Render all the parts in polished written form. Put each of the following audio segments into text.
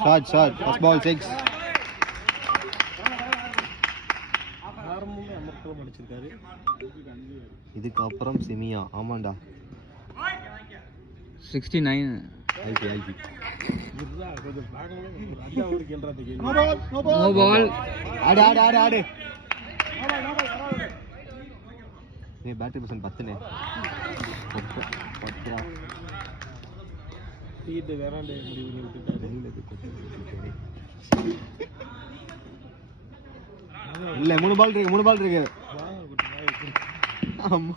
Shot shot first ball 6. ஆரம்பமே அமர்த்தமா அடிச்சிருக்காரு. இதுக்கு அப்புறம் செமியா. ஆமாண்டா 69. ஐபி இதுதான் கொஞ்சம் பார்க்கவே ராஜா ஒரு கேள்றாத கேள்வி. No ball. ஆடு ஆடு ஆடு ஆடு. நீ பேட்டரி பர்சன்ட் 10னே. 10 இது வேறாண்டே முடிவு பண்ணிட்டாரு. இல்ல 3 பால் இருக்கு. ஆமா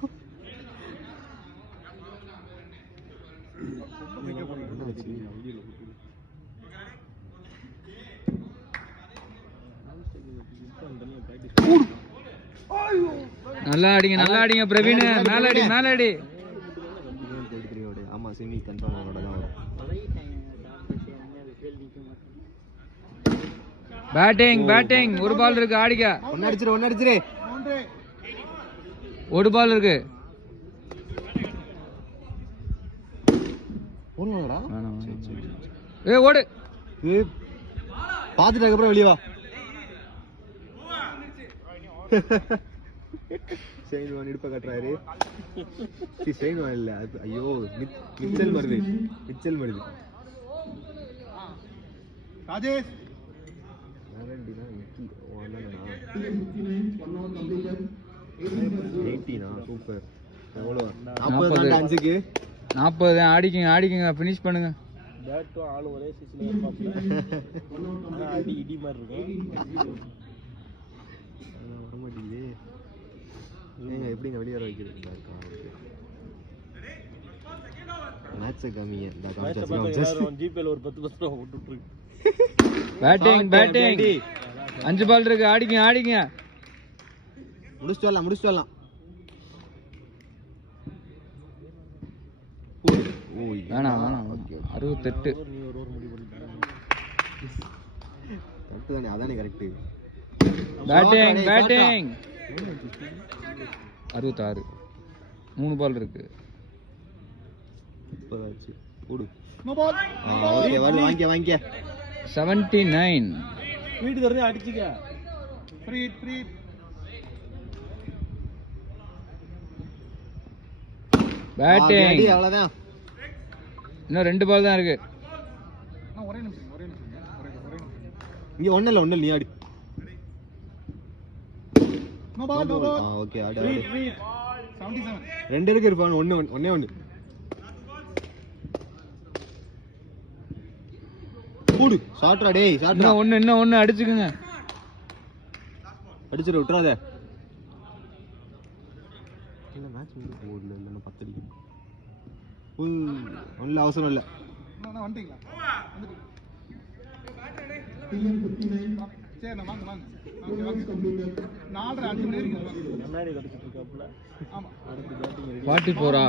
நல்லா அடிங்க பிரவீன். மேல அடி. ஆமா செமி கன்ஃபார்ம் அவனோட தான் வரும். பேட்டிங் ஒரு பால் இருக்கு. ஆடிக்க. ஒன்னு அடிச்சிரு. ஒரு பால் இருக்கு. போடுவாங்கடா. ஓடு. பாத்துட்டு அப்புறம் வெளிய வா. செயின்வான் இடுப்ப கட்டுறாரு. செயின்வான் இல்ல. ஐயோ மிச்சல் வருது. ராஜேஷ் நாரண்டினா இக்கி ஓனனா 18 சூப்பர். எவ்வளவு 40 5க்கு 40. ஆடிக்குங்க ஃபினிஷ் பண்ணுங்க. பேட்டும் ஆளு ஒரே சீசன்ல இருப்பாப்ல. ஆனா அடி இடி மாதிரி இருக்கும். வர மாட்டேங்குது. ஏங்க எப்படிங்க வெளிய வர வைக்கிறது? மேட்ச் கம்மியா இந்த கான்செப்ட் ஜிபில ஒரு 10% விட்டுட்டு. பேட்டிங் 5 பால் இருக்கு. ஆடிங்க. முடிச்சிட்டு வரலாம். வேணாம். ஓகே 68. நீ ஒரு முடிவு பண்ணிட்டீங்க. கரெக்ட் தானே? அதானே கரெக்ட். பேட்டிங் 66. 3 பால் இருக்கு. இப்போதாச்சு ஓடு. ஓகே வாங்க 79. வீடு தரே அடிச்சிக்க. ஃப்ரீ பேட்டிங் அவ்வளவுதான். இன்னும் 2 பால் தான் இருக்கு. ஒரே நிமிஷம். இங்க ஒண்ணு இல்ல நீ ஆடி. No ball. ஓகே ஆடு. 77. 2 இருக்கு இருப்பான். ஒண்ணே. கூடு ஷாட்ரா டேய் ஷாட்ரா. இன்னும் ஒன்னு அடிச்சுக்குங்க. அடிச்சிரு விட்டுறாத. இல்ல மேட்ச் போர்ல இல்ல 10 அடிக்கும். ஒண்ணு அவசரம் இல்ல. வந்துட்டீங்களா? சரி நான் வாங்க. நாலரை 5 மணி வரைக்கும் முன்னாடி கடிச்சிட்டு இருக்காப்ல. ஆமா அடுத்து பேட்டிங் 44.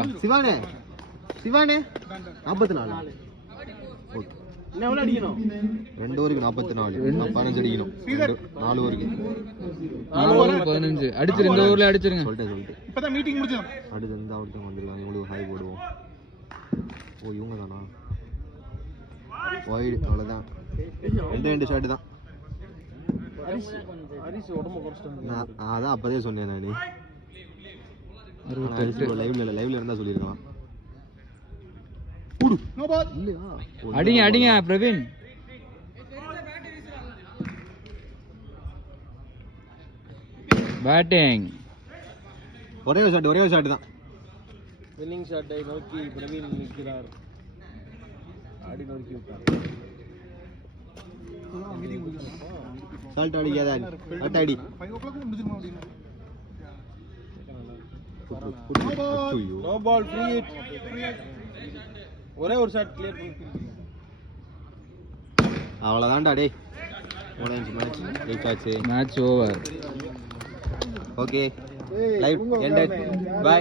சிவானே 44. ஓகே. என்ன எவ்வளவு அடிக்கணும்? 2 ஓவருக்கு 44. 15 அடிக்கணும். 4 ஓவருக்கு 15 அடிச்சு 2 ஓவர்ல அடிச்சிருங்க. சொல்லிட்டு இப்பதான் மீட்டிங் முடிச்சோம். அடுத்து இந்த அவர்ட்ட வந்துடலாம். இவ்வளவு ஹை போடுவோம். இவங்க தானா? வைட் அவ்வளவுதான். 2 ஷாட் தான். ஹரிஸ் உடம்ப குறைச்சிட்டாங்க. அதான் அப்பதே சொன்னேன் நானு. லைவ்ல இருந்தா சொல்லிருக்கலாம். அடிங்க பிரவீன். பேட்டிங் ஒரே ஒரு ஷாட் தான். வின்னிங் ஷாட்டை நோக்கி பிரவீன் நிற்கிறார். ஆடி நோக்கி விட்டார். ஷாட் அடிக்காத. அட்டாடி 5 o'clock முடிஞ்சிருமா அப்படினா? No ball free hit. ஒரே ஒரு ஷாட் கிளியர் பண்ணி. அவ்வளவுதான்டா டேய். முடிஞ்சு match over. Okay live ended. By.